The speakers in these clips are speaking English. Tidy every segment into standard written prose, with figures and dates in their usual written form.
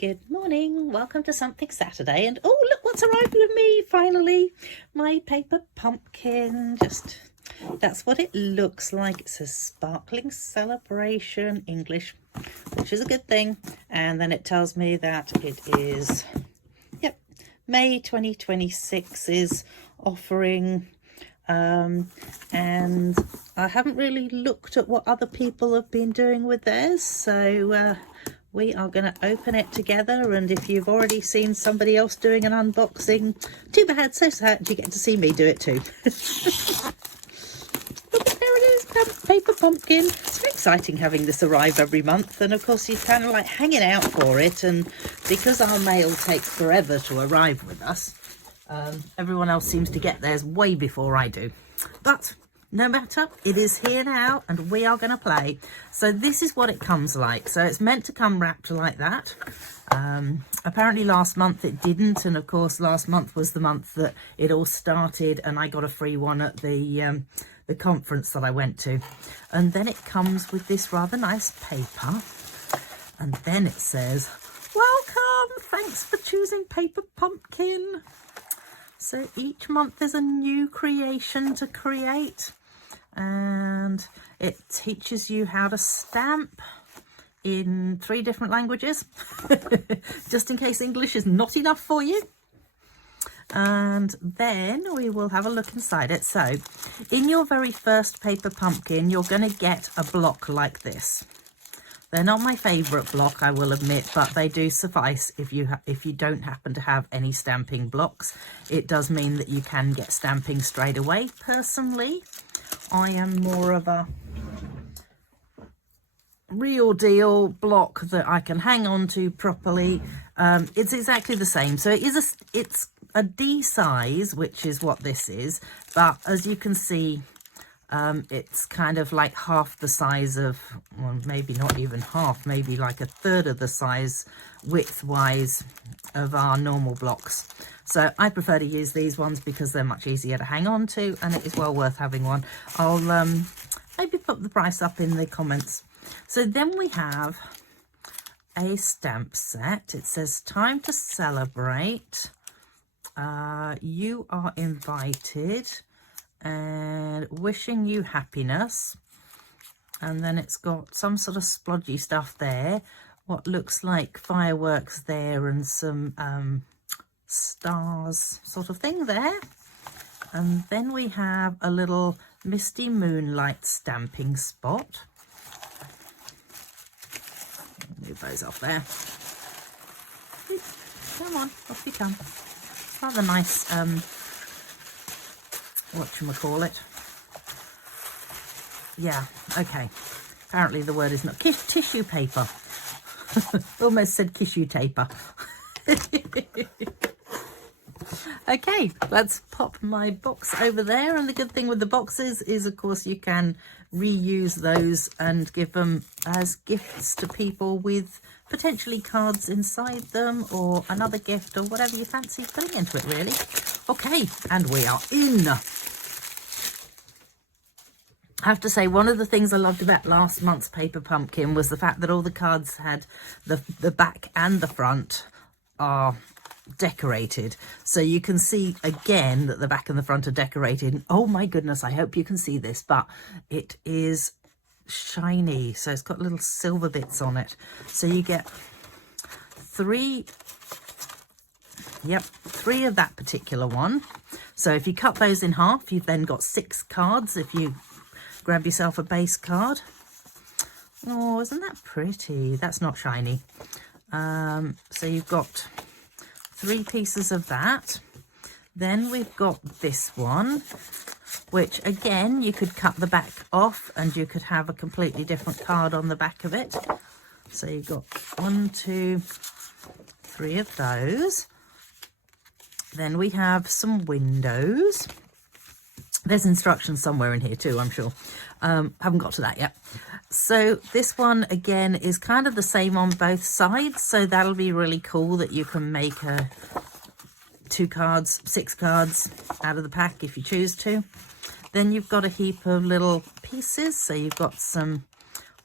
Good morning, welcome to Something Saturday, and oh look what's arrived with me finally, my paper pumpkin. That's what it looks like. It says Sparkling Celebration English, which is a good thing, and then it tells me that it is, May 2026 is offering, and I haven't really looked at what other people have been doing with theirs, so we are going to open it together. And if you've already seen somebody else doing an unboxing, too bad, so sad, you get to see me do it too. Look, there it is, paper pumpkin. It's very exciting having this arrive every month, and of course you're kind of like hanging out for it, and because our mail takes forever to arrive with us, everyone else seems to get theirs way before I do. But no matter, it is here now and we are going to play. So this is what it comes like. So it's meant to come wrapped like that. Apparently last month it didn't, and of course last month was the month that it all started and I got a free one at the conference that I went to. And then it comes with this rather nice paper, and then it says, "Welcome, thanks for choosing Paper Pumpkin." So each month there's a new creation to create, and it teaches you how to stamp in 3 different languages, just in case English is not enough for you. And then we will have a look inside it. So in your very first paper pumpkin, you're going to get a block like this. They're not my favourite block, I will admit, but they do suffice if you don't happen to have any stamping blocks. It does mean that you can get stamping straight away. Personally, I am more of a real deal block that I can hang on to properly. It's exactly the same. So it's a D size, which is what this is, but as you can see, it's kind of like half the size of, well, maybe not even half, maybe like a third of the size width-wise of our normal blocks. So I prefer to use these ones because they're much easier to hang on to, and it is well worth having one. I'll maybe put the price up in the comments. So then we have a stamp set. It says, "Time to celebrate. You are invited, and wishing you happiness." And then it's got some sort of splodgy stuff there, what looks like fireworks there, and some stars sort of thing there. And then we have a little misty moonlight stamping spot. Move those off there. Come on, off you come. Rather nice, whatchamacallit. Yeah, okay. Apparently the word is not tissue paper. Almost said tissue taper. Okay, let's pop my box over there. And the good thing with the boxes is, of course, you can reuse those and give them as gifts to people with potentially cards inside them, or another gift, or whatever you fancy putting into it, really. Okay, and we are in. I have to say, one of the things I loved about last month's paper pumpkin was the fact that all the cards had the back and the front are decorated, so you can see again that the back and the front are decorated. Oh my goodness, I hope you can see this, but it is shiny, so it's got little silver bits on it. So you get three of that particular one. So if you cut those in half, you've then got 6 cards if you grab yourself a base card. Oh, isn't that pretty? That's not shiny. So you've got 3 pieces of that. Then we've got this one, which again you could cut the back off and you could have a completely different card on the back of it. So you've got 1, 2, 3 of those. Then we have some windows. There's instructions somewhere in here too, I'm sure. Haven't got to that yet. So this one again is kind of the same on both sides, so that'll be really cool that you can make 2 cards, 6 cards out of the pack if you choose to. Then you've got a heap of little pieces, so you've got some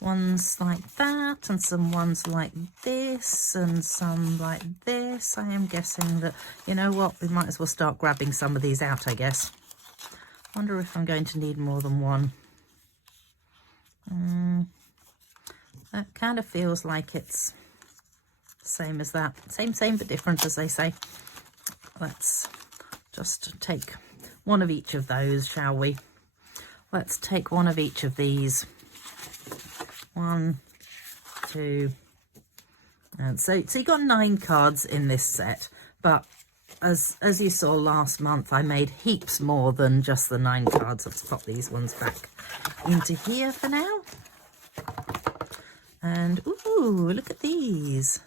ones like that, and some ones like this, and some like this. I am guessing that, you know what, we might as well start grabbing some of these out, I guess. Wonder if I'm going to need more than one. That kind of feels like it's same as that. Same but different, as they say. Let's just take one of each of those, shall we? Let's take one of each of these. 1, 2, and so you got 9 cards in this set, but as you saw last month, I made heaps more than just the 9 cards. Let's pop these ones back into here for now. And ooh, look at these.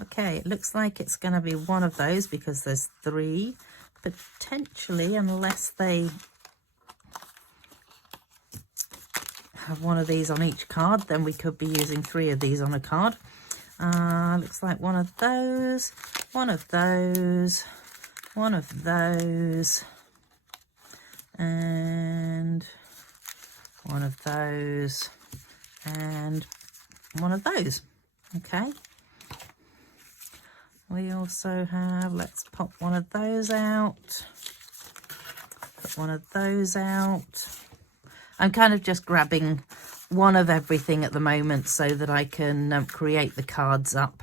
Okay, it looks like it's going to be one of those because there's 3 potentially, unless they have one of these on each card, then we could be using 3 of these on a card. Looks like one of those, one of those, one of those, and one of those, and one of those. Okay. We also have, let's pop one of those out, put one of those out. I'm kind of just grabbing one of everything at the moment so that I can create the cards up.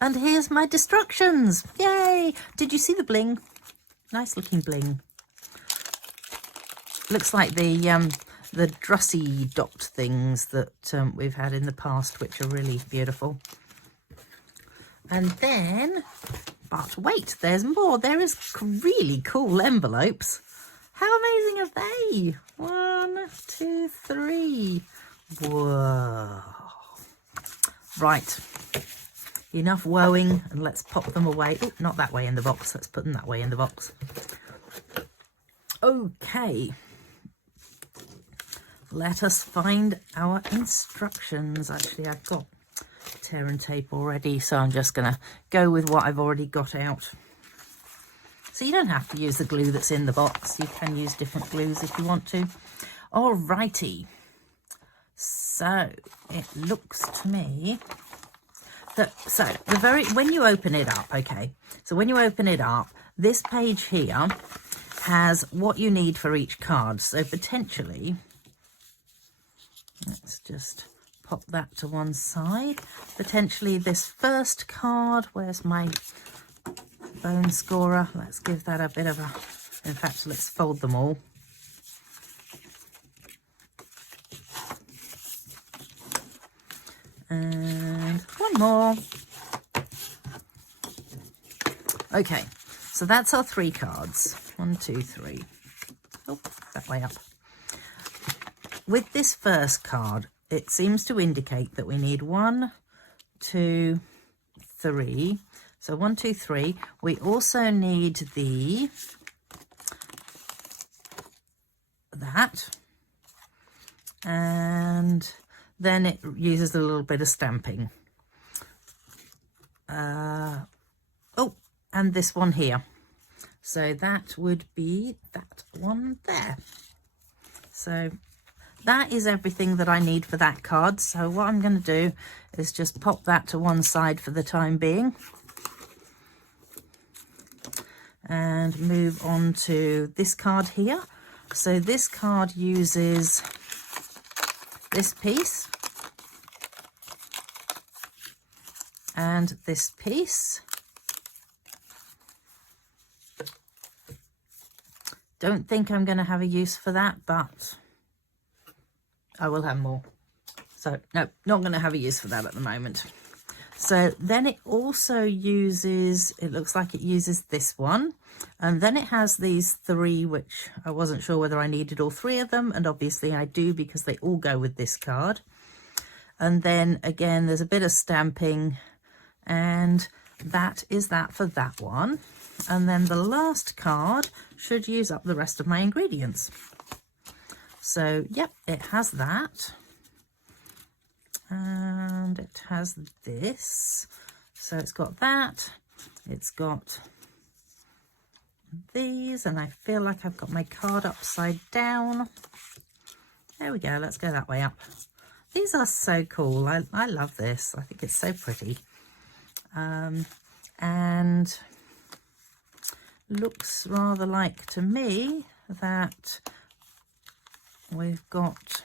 And here's my destructions. Yay! Did you see the bling? Nice looking bling. Looks like the Drussy dot things that we've had in the past, which are really beautiful. And then, but wait, there's more. There is really cool envelopes. How amazing are they? 1, 2, 3. Whoa. Right. Enough woeing, and let's pop them away. Oh, not that way in the box. Let's put them that way in the box. Okay. Let us find our instructions. Actually, I've got tear and tape already, so I'm just going to go with what I've already got out. So you don't have to use the glue that's in the box. You can use different glues if you want to. Alrighty. So it looks to me that, when you open it up, okay, so when you open it up, this page here has what you need for each card. So potentially, let's just pop that to one side. Potentially this first card, where's my bone scorer? Let's give that a bit of a, in fact, let's fold them all. And one more. Okay, so that's our 3 cards. 1, 2, 3. Oh, that way up. With this first card, it seems to indicate that we need 1, 2, 3. So 1, 2, 3. We also need that. And then it uses a little bit of stamping. Oh, and this one here. So that would be that one there. So that is everything that I need for that card. So what I'm going to do is just pop that to one side for the time being. And move on to this card here. So this card uses this piece and this piece. Don't think I'm going to have a use for that, but I will have more. So no, not going to have a use for that at the moment. So then it also uses, it looks like it uses this one. And then it has these 3, which I wasn't sure whether I needed all 3 of them. And obviously I do, because they all go with this card. And then again, there's a bit of stamping, and that is that for that one. And then the last card should use up the rest of my ingredients. So, yep, it has that. And it has this. So it's got that. It's got these, and I feel like I've got my card upside down. There we go, let's go that way up. These are so cool. I love this. I think it's so pretty. And looks rather like to me that we've got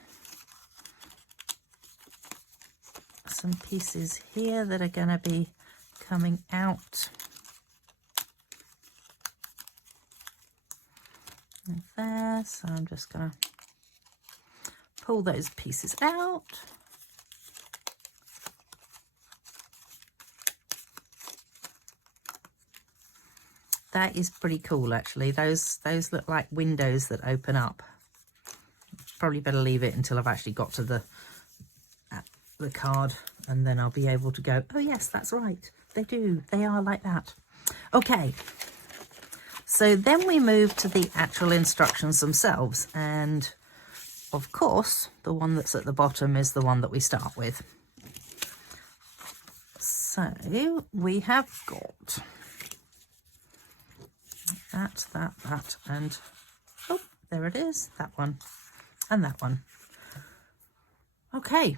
some pieces here that are going to be coming out there, so I'm just going to pull those pieces out. That is pretty cool, actually. Those look like windows that open up. Probably better leave it until I've actually got to the card, and then I'll be able to go, oh yes, that's right, they do, they are like that. Okay, so then we move to the actual instructions themselves, and of course the one that's at the bottom is the one that we start with. So we have got that, and oh, there it is, that one and that one. Okay,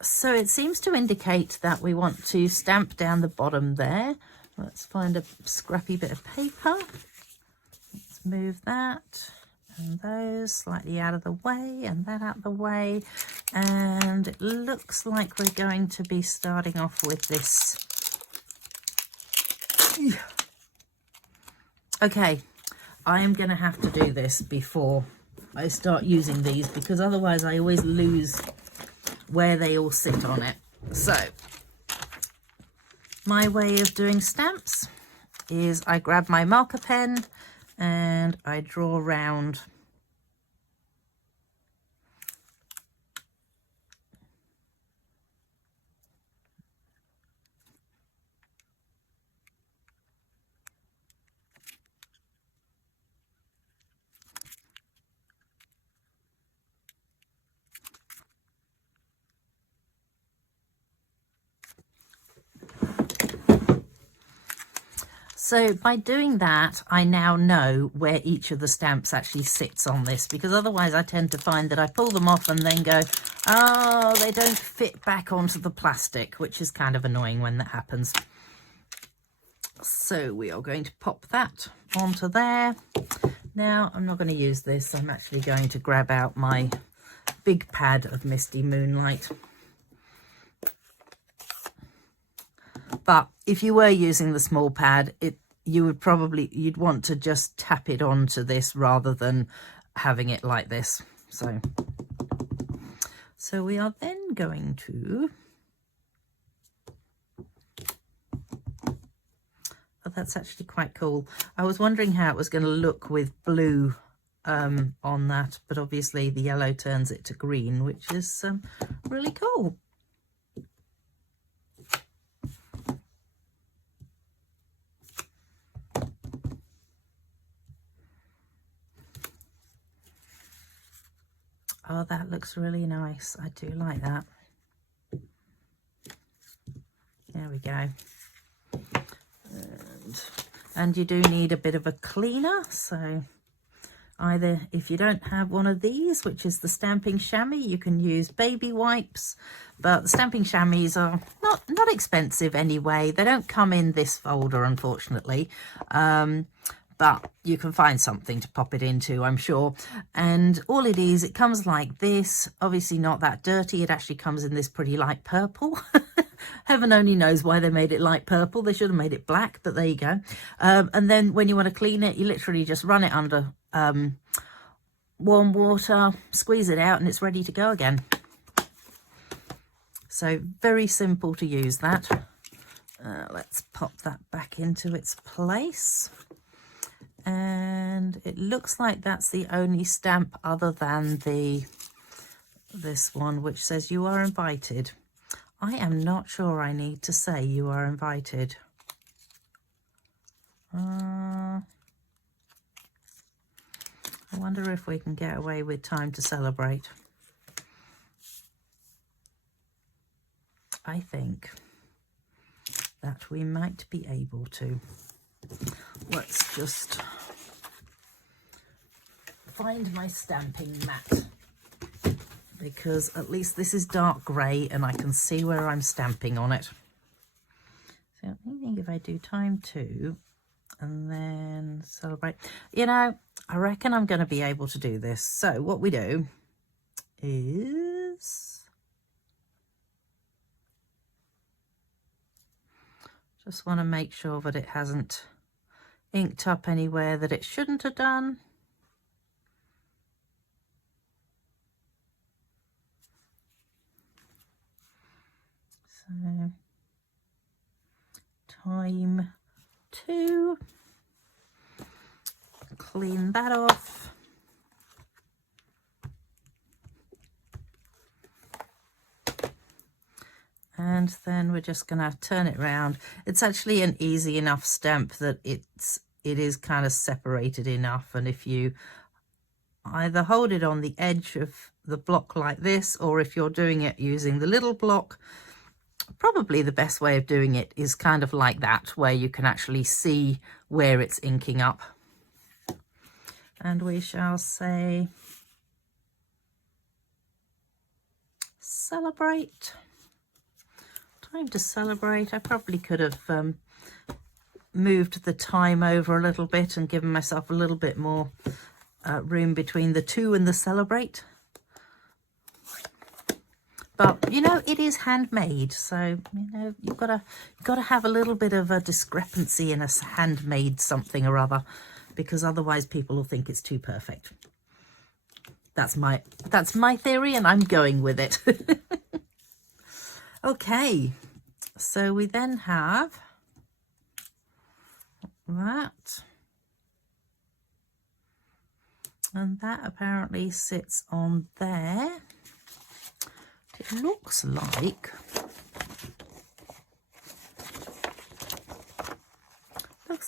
so it seems to indicate that we want to stamp down the bottom there. Let's find a scrappy bit of paper. Let's move that and those slightly out of the way, and that out of the way. And it looks like we're going to be starting off with this. Okay, I am going to have to do this before I start using these, because otherwise I always lose where they all sit on it. So my way of doing stamps is I grab my marker pen and I draw around So by doing that, I now know where each of the stamps actually sits on this, because otherwise I tend to find that I pull them off and then go, oh, they don't fit back onto the plastic, which is kind of annoying when that happens. So we are going to pop that onto there. Now, I'm not going to use this. I'm actually going to grab out my big pad of Misty Moonlight. But if you were using the small pad, you'd want to just tap it onto this rather than having it like this. So we are then going to, oh, that's actually quite cool. I was wondering how it was going to look with blue on that, but obviously the yellow turns it to green, which is really cool. Oh, that looks really nice. I do like that. There we go. And you do need a bit of a cleaner. So either, if you don't have one of these, which is the stamping chamois, you can use baby wipes. But the stamping chamois are not expensive anyway. They don't come in this folder, unfortunately. But you can find something to pop it into, I'm sure. And all it is, it comes like this. Obviously not that dirty. It actually comes in this pretty light purple. Heaven only knows why they made it light purple. They should have made it black, but there you go. And then when you want to clean it, you literally just run it under warm water, squeeze it out, and it's ready to go again. So very simple to use that. Let's pop that back into its place. And it looks like that's the only stamp other than this one, which says you are invited. I am not sure I need to say you are invited. I wonder if we can get away with time to celebrate. I think that we might be able to. Let's just find my stamping mat, because at least this is dark grey and I can see where I'm stamping on it. So I think if I do time 2 and then celebrate, you know, I reckon I'm going to be able to do this. So what we do is just want to make sure that it hasn't inked up anywhere that it shouldn't have done. So time 2, clean that off. And then we're just going to turn it round. It's actually an easy enough stamp that it is kind of separated enough, and if you either hold it on the edge of the block like this, or if you're doing it using the little block, probably the best way of doing it is kind of like that, where you can actually see where it's inking up. And we shall say celebrate. Time to celebrate. I probably could have moved the time over a little bit and given myself a little bit more room between the 2 and the celebrate. But you know, it is handmade, so you know you've got to have a little bit of a discrepancy in a handmade something or other, because otherwise people will think it's too perfect. That's my theory, and I'm going with it. Okay, so we then have that, and that apparently sits on there. It looks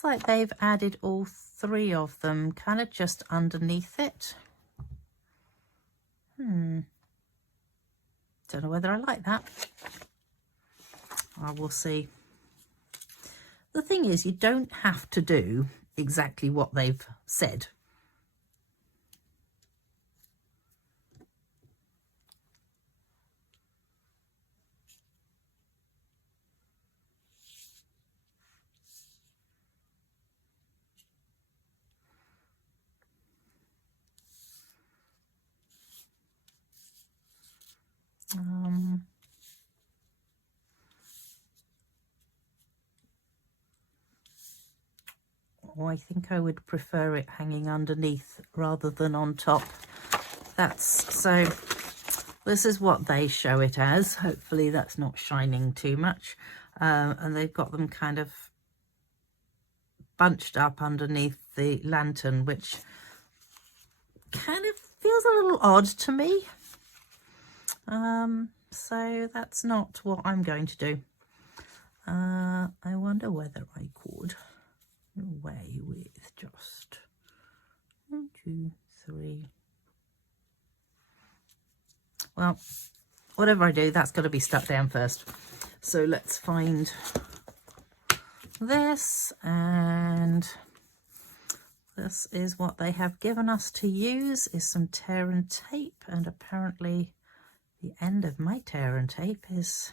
like they've added all 3 of them kind of just underneath it. Don't know whether I like that. I will see. The thing is, you don't have to do exactly what they've said. Or I think I would prefer it hanging underneath rather than on top. So this is what they show it as. Hopefully that's not shining too much. And they've got them kind of bunched up underneath the lantern, which kind of feels a little odd to me. So that's not what I'm going to do. I wonder whether I could get away with just 1, 2, 3. Well, whatever I do, that's got to be stuck down first. So let's find this, and this is what they have given us to use, is some tear and tape, and apparently the end of my tear and tape is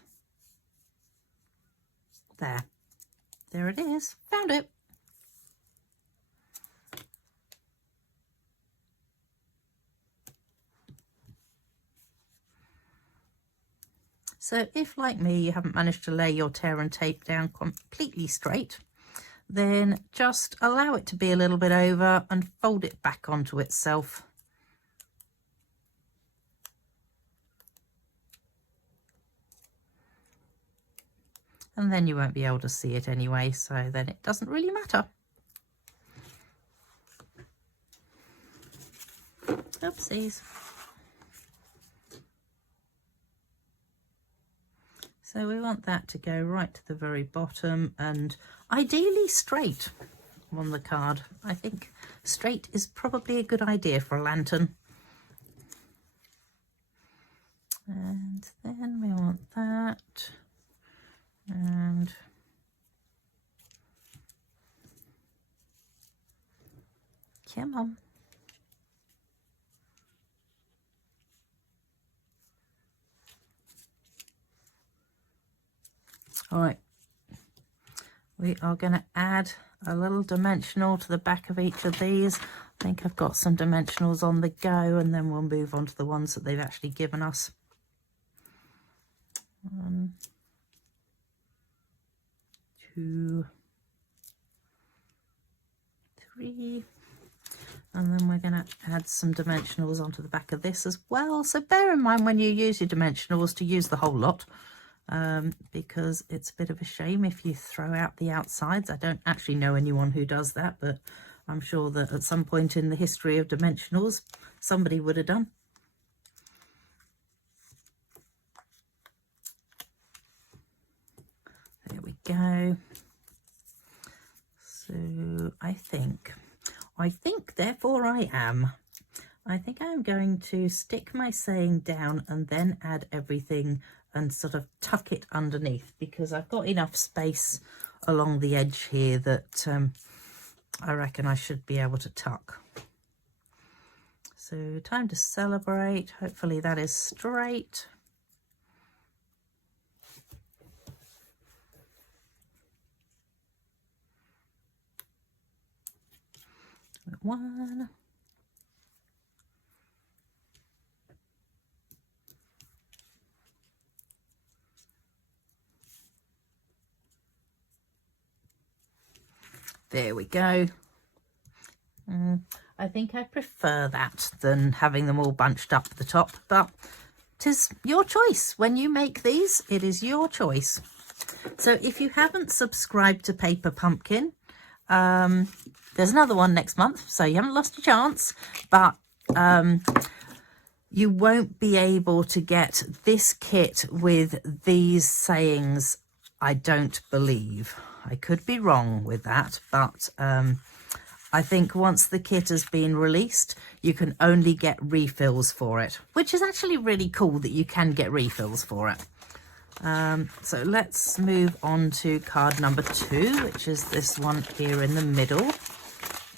there. There it is. Found it. So if, like me, you haven't managed to lay your tear and tape down completely straight, then just allow it to be a little bit over and fold it back onto itself. And then you won't be able to see it anyway, so then it doesn't really matter. Oopsies. So we want that to go right to the very bottom, and ideally straight on the card. I think straight is probably a good idea for a lantern. And then we want that. And come on. All right, we are going to add a little dimensional to the back of each of these. I think I've got some dimensionals on the go, and then we'll move on to the ones that they've actually given us. 1, 2, 3, and then we're going to add some dimensionals onto the back of this as well. So bear in mind when you use your dimensionals to use the whole lot, because it's a bit of a shame if you throw out the outsides. I don't actually know anyone who does that, but I'm sure that at some point in the history of dimensionals, somebody would have done. There we go. So I think therefore I am. I think I'm going to stick my saying down and then add everything and sort of tuck it underneath, because I've got enough space along the edge here that I reckon I should be able to tuck. So time to celebrate. Hopefully that is straight. One. There we go. I think I prefer that than having them all bunched up at the top, but 'tis your choice. When you make these, it is your choice. So if you haven't subscribed to Paper Pumpkin, there's another one next month, so you haven't lost your chance, but you won't be able to get this kit with these sayings, I don't believe. I could be wrong with that, but I think once the kit has been released, you can only get refills for it, which is actually really cool that you can get refills for it. So let's move on to card number 2, which is this one here in the middle,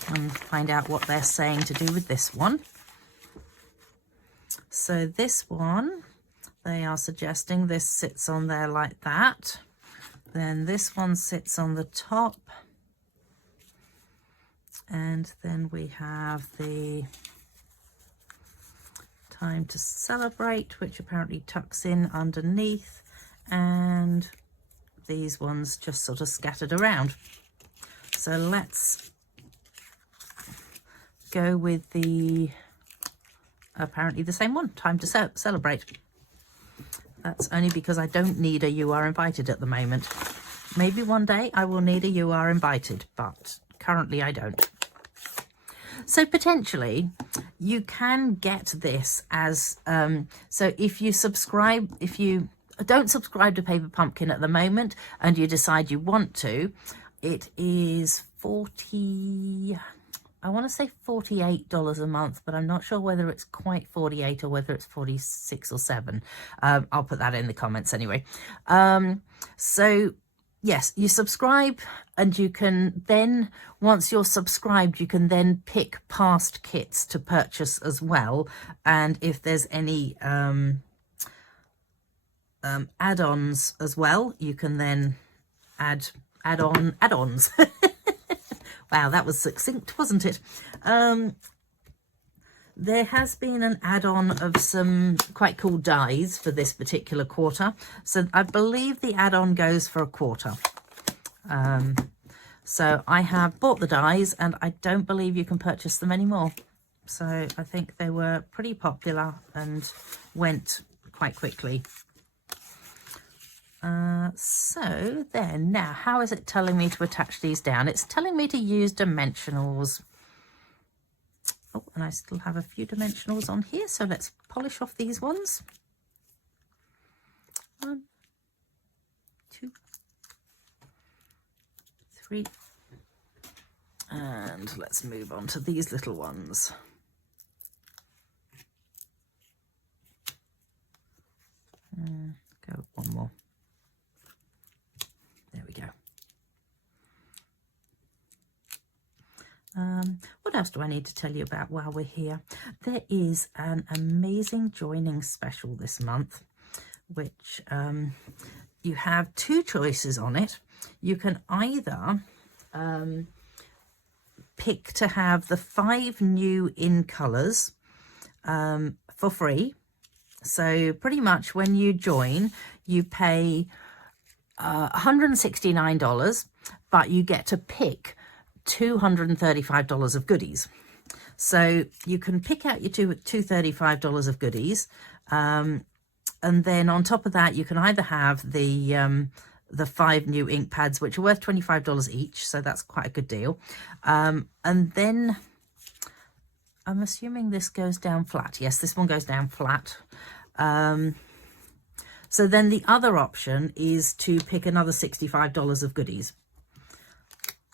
and find out what they're saying to do with this one. So this one, they are suggesting this sits on there like that. Then this one sits on the top. And then we have the time to celebrate, which apparently tucks in underneath. And these ones just sort of scattered around. So let's go with the, apparently the same one, time to celebrate. That's only because I don't need a You Are Invited at the moment. Maybe one day I will need a You Are Invited, but currently I don't. So potentially you can get this as, so if you don't subscribe to Paper Pumpkin at the moment and you decide you want to, it is I want to say $48 a month, but I'm not sure whether it's quite 48 or whether it's 46 or 7. I'll put that in the comments anyway. So yes, you subscribe, and you can then, once you're subscribed, you can then pick past kits to purchase as well. And if there's any add-ons as well, you can then add on add-ons. Wow, that was succinct, wasn't it? There has been an add-on of some quite cool dies for this particular quarter. So I believe the add-on goes for $1. So I have bought the dies, and I don't believe you can purchase them anymore. So I think they were pretty popular and went quite quickly. So then, now, how is it telling me to attach these down? It's telling me to use dimensionals. Oh, and I still have a few dimensionals on here, so let's polish off these ones. 1, 2, 3. And let's move on to these little ones. Go one more. There we go. What else do I need to tell you about while we're here? There is an amazing joining special this month, which you have two choices on it. You can either pick to have the 5 new in colours for free. So pretty much when you join, you pay $169, but you get to pick $235 of goodies. So you can pick out your $235 of goodies, and then on top of that, you can either have the 5 new ink pads, which are worth $25 each, so that's quite a good deal. And then I'm assuming this goes down flat. Yes, this one goes down flat. So then the other option is to pick another $65 of goodies.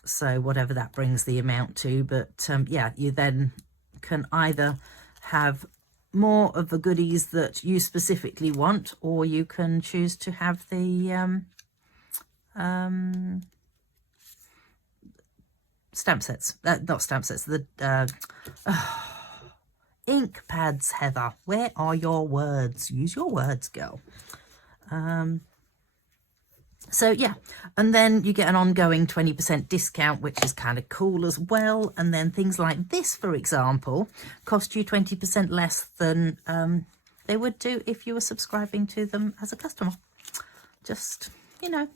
So whatever that brings the amount to, but yeah, you then can either have more of the goodies that you specifically want, or you can choose to have the stamp sets, not stamp sets, the ink pads. Heather, where are your words? Use your words, girl. So yeah, and then you get an ongoing 20% discount, which is kind of cool as well. And then things like this, for example, cost you 20% less than they would do if you were subscribing to them as a customer. Just, you know,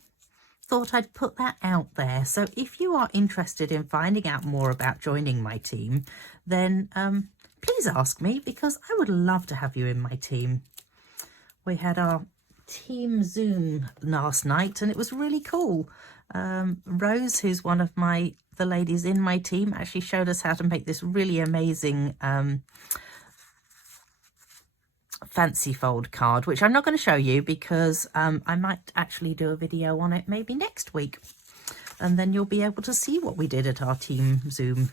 thought I'd put that out there. So if you are interested in finding out more about joining my team, then please ask me, because I would love to have you in my team. We had our team Zoom last night and it was really cool. Rose, who's one of the ladies in my team, actually showed us how to make this really amazing fancy fold card, which I'm not going to show you because I might actually do a video on it maybe next week, and then you'll be able to see what we did at our team Zoom.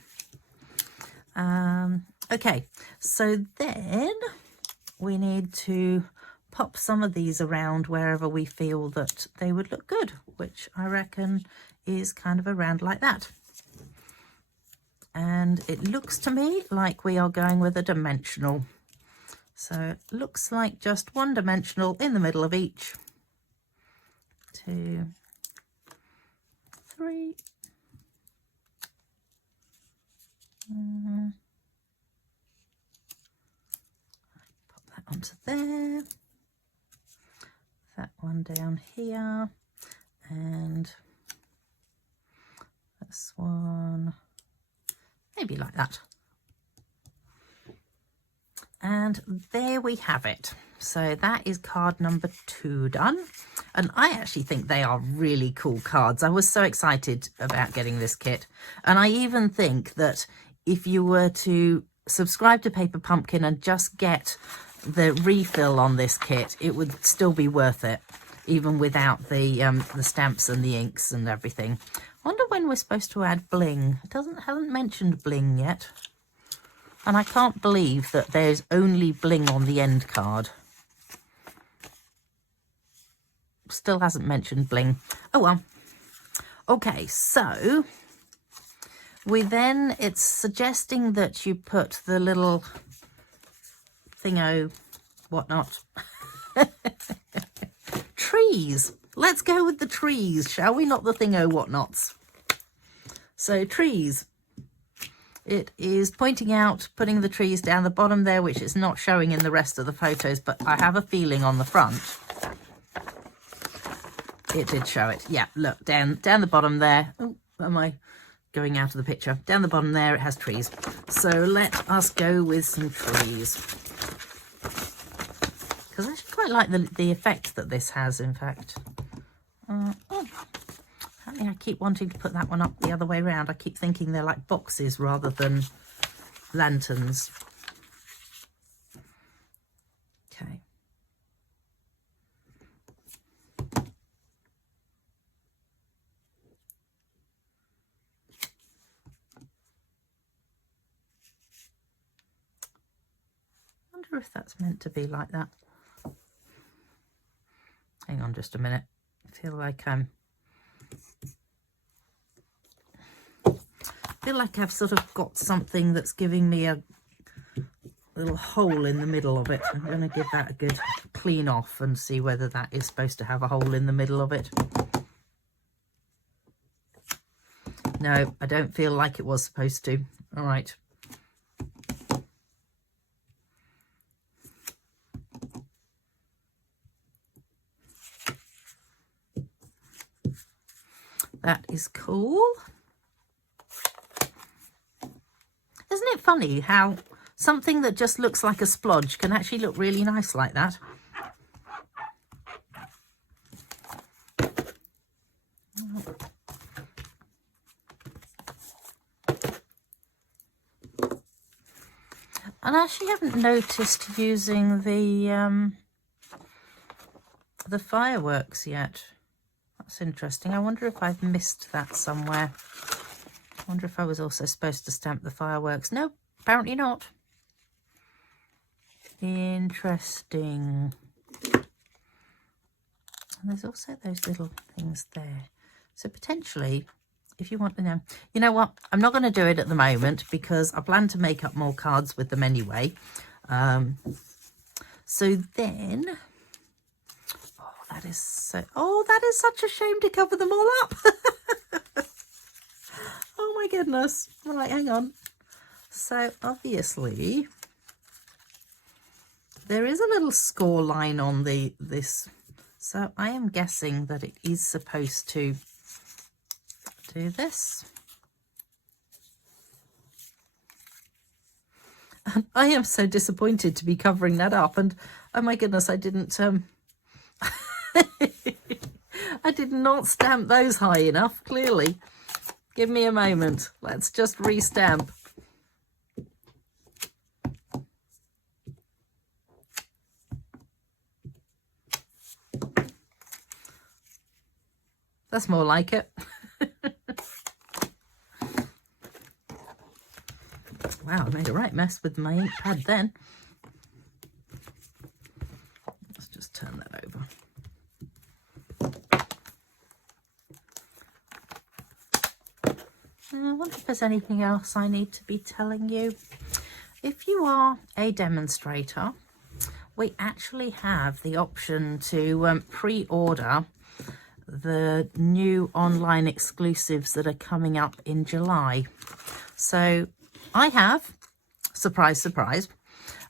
Okay, so then we need to pop some of these around wherever we feel that they would look good, which I reckon is kind of around like that. And it looks to me like we are going with a dimensional. So it looks like just one dimensional in the middle of each. 2, 3. Pop that onto there. That one down here, and this one maybe like that. And there we have it. So that is card number 2 done, and I actually think they are really cool cards. I was so excited about getting this kit, and I even think that if you were to subscribe to Paper Pumpkin and just get the refill on this kit, it would still be worth it, even without the stamps and the inks and everything. Wonder when we're supposed to add bling. It hasn't mentioned bling yet, and I can't believe that there's only bling on the end card. Still hasn't mentioned bling. Oh well. Okay, so it's suggesting that you put the little thingo whatnot. Trees. Let's go with the trees, shall we? Not the thingo whatnots. So trees. It is pointing out, putting the trees down the bottom there, which is not showing in the rest of the photos, but I have a feeling on the front it did show it. Yeah, look, down the bottom there. Oh, am I going out of the picture? Down the bottom there, it has trees. So let us go with some trees. Because I actually quite like the effect that this has, in fact. Apparently I keep wanting to put that one up the other way around. I keep thinking they're like boxes rather than lanterns. Okay. I wonder if that's meant to be like that. Hang on just a minute. I feel like I've sort of got something that's giving me a little hole in the middle of it. I'm going to give that a good clean off and see whether that is supposed to have a hole in the middle of it. No, I don't feel like it was supposed to. All right. That is cool. Isn't it funny how something that just looks like a splodge can actually look really nice like that? And I actually haven't noticed using the fireworks yet. That's interesting. I wonder if I've missed that somewhere. I wonder if I was also supposed to stamp the fireworks. No, apparently not. Interesting. And there's also those little things there. So potentially, if you want to know, you know what? I'm not going to do it at the moment because I plan to make up more cards with them anyway. So then, that is such a shame to cover them all up. Oh my goodness. Right, hang on. So obviously there is a little score line on this. So I am guessing that it is supposed to do this. And I am so disappointed to be covering that up, and oh my goodness, I didn't I did not stamp those high enough, clearly. Give me a moment. Let's just re-stamp. That's more like it. Wow, I made a right mess with my ink pad then. Let's just turn that over. I wonder if there's anything else I need to be telling you. If you are a demonstrator, we actually have the option to pre-order the new online exclusives that are coming up in July. So I have, surprise, surprise,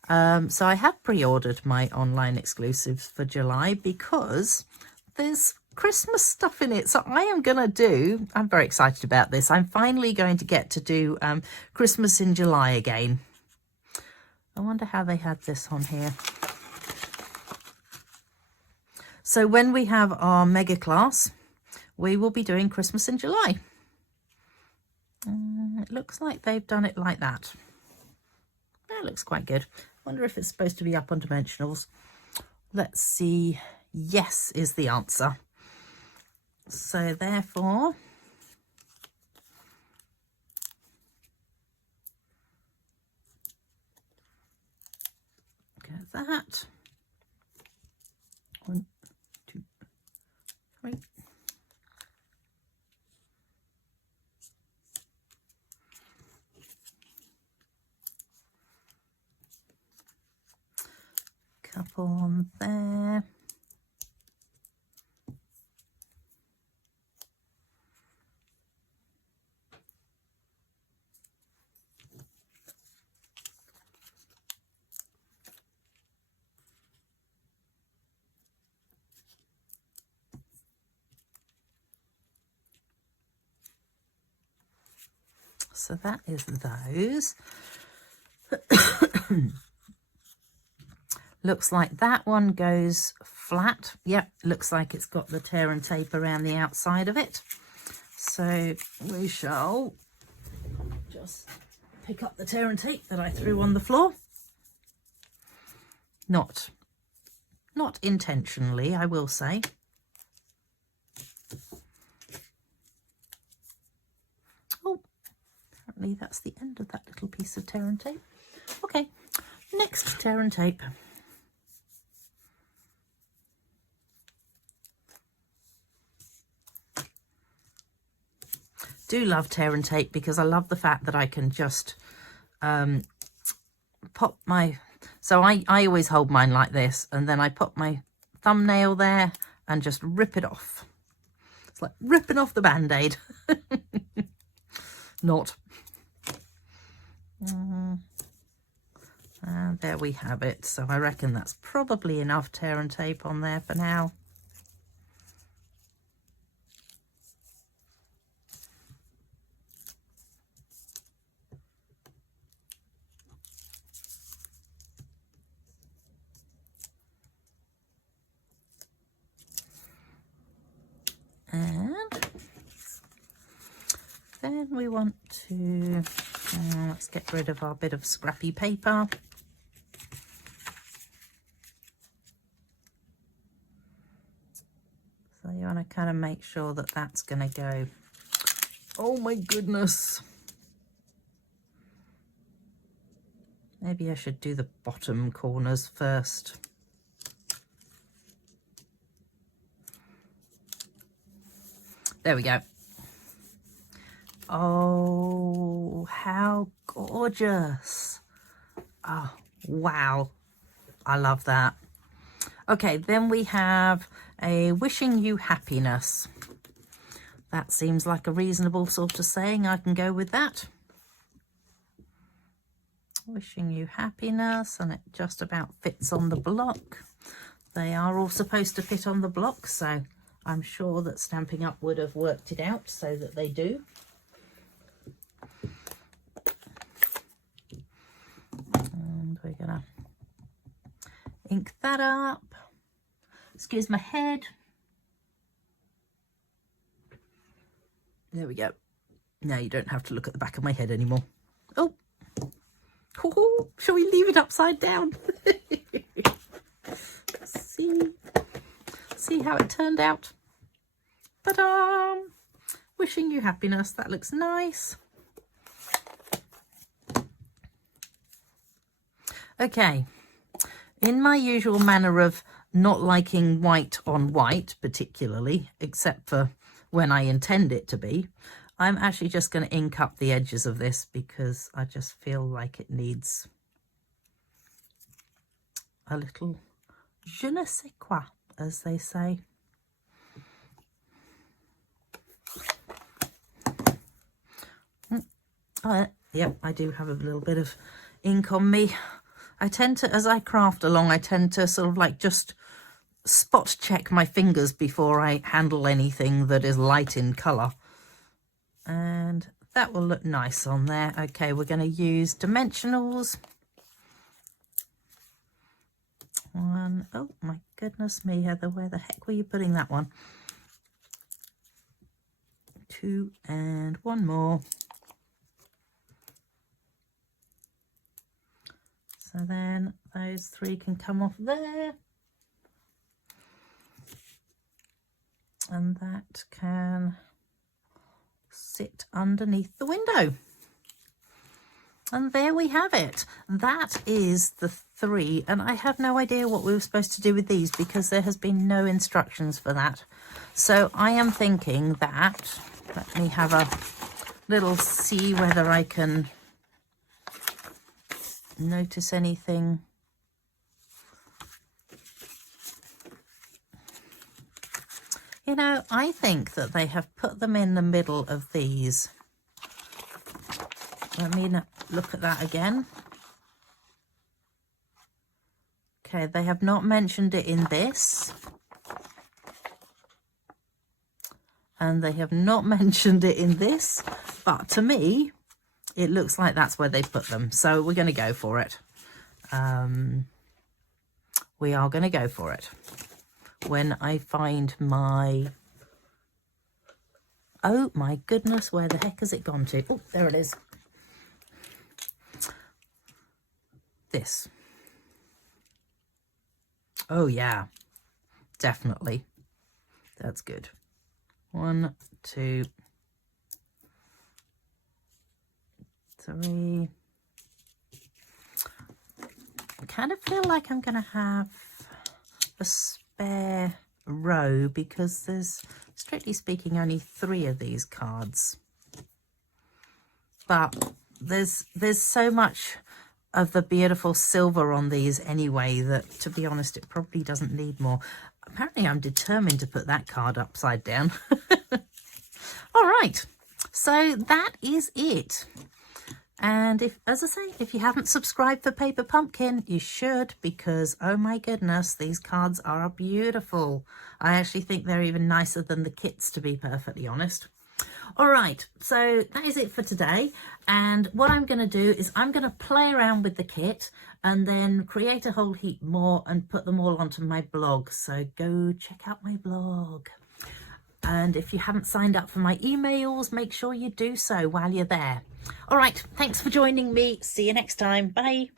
so I have pre-ordered my online exclusives for July because there's Christmas stuff in it. So I'm very excited about this. I'm finally going to get to do Christmas in July again. I wonder how they had this on here. So when we have our mega class, we will be doing Christmas in July. It looks like they've done it like that. That looks quite good. Wonder if it's supposed to be up on dimensionals. Let's see. Yes is the answer. So therefore, get that. 1, 2, 3. Couple on there. So that is those. Looks like that one goes flat. Yep, looks like it's got the tear and tape around the outside of it. So we shall just pick up the tear and tape that I threw on the floor. Not intentionally, I will say. Oh, apparently that's the end of that little piece of tear and tape. Okay, next tear and tape. Do love tear and tape because I love the fact that I can just pop pop my, so I always hold mine like this, and then I put my thumbnail there and just rip it off. It's like ripping off the band-aid. Not. And there we have it. So I reckon that's probably enough tear and tape on there for now. And then we want to, let's get rid of our bit of scrappy paper. So you want to kind of make sure that that's going to go. Oh my goodness. Maybe I should do the bottom corners first. There we go. Oh, how gorgeous. Oh, wow. I love that. Okay, then we have a wishing you happiness. That seems like a reasonable sort of saying. I can go with that. Wishing you happiness, and it just about fits on the block. They are all supposed to fit on the block, so I'm sure that Stampin' Up would have worked it out so that they do. And we're gonna ink that up. Excuse my head. There we go. Now you don't have to look at the back of my head anymore. Oh, shall we leave it upside down? See how it turned out. Ta-da! Wishing you happiness. That looks nice. Okay. In my usual manner of not liking white on white particularly, except for when I intend it to be, I'm actually just going to ink up the edges of this because I just feel like it needs a little je ne sais quoi, as they say. Oh, yep, I do have a little bit of ink on me. I tend to, as I craft along, I tend to sort of like just spot check my fingers before I handle anything that is light in colour. And that will look nice on there. Okay, we're going to use dimensionals. One, oh my goodness me, Heather, where the heck were you putting that one? Two, and one more. So then those three can come off there. And that can sit underneath the window. And there we have it. That is the three. And I have no idea what we were supposed to do with these because there has been no instructions for that. So I am thinking that, let me have a little see whether I can notice anything. You know, I think that they have put them in the middle of these. Let me look at that again. Okay, they have not mentioned it in this. And they have not mentioned it in this. But to me, it looks like that's where they put them. So we're going to go for it. We are going to go for it. When I find my... Oh my goodness, where the heck has it gone to? Oh, there it is. This. Oh yeah, definitely. That's good. 1, 2, 3. I kind of feel like I'm going to have a spare row because there's, strictly speaking, only 3 of these cards. But there's so much of the beautiful silver on these anyway, that, to be honest, it probably doesn't need more. Apparently I'm determined to put that card upside down. All right, so that is it. And if, as I say, if you haven't subscribed for Paper Pumpkin, you should, because, oh my goodness, these cards are beautiful. I actually think they're even nicer than the kits, to be perfectly honest. All right, so that is it for today. And what I'm going to do is I'm going to play around with the kit and then create a whole heap more and put them all onto my blog. So go check out my blog. And if you haven't signed up for my emails, make sure you do so while you're there. All right, thanks for joining me. See you next time. Bye.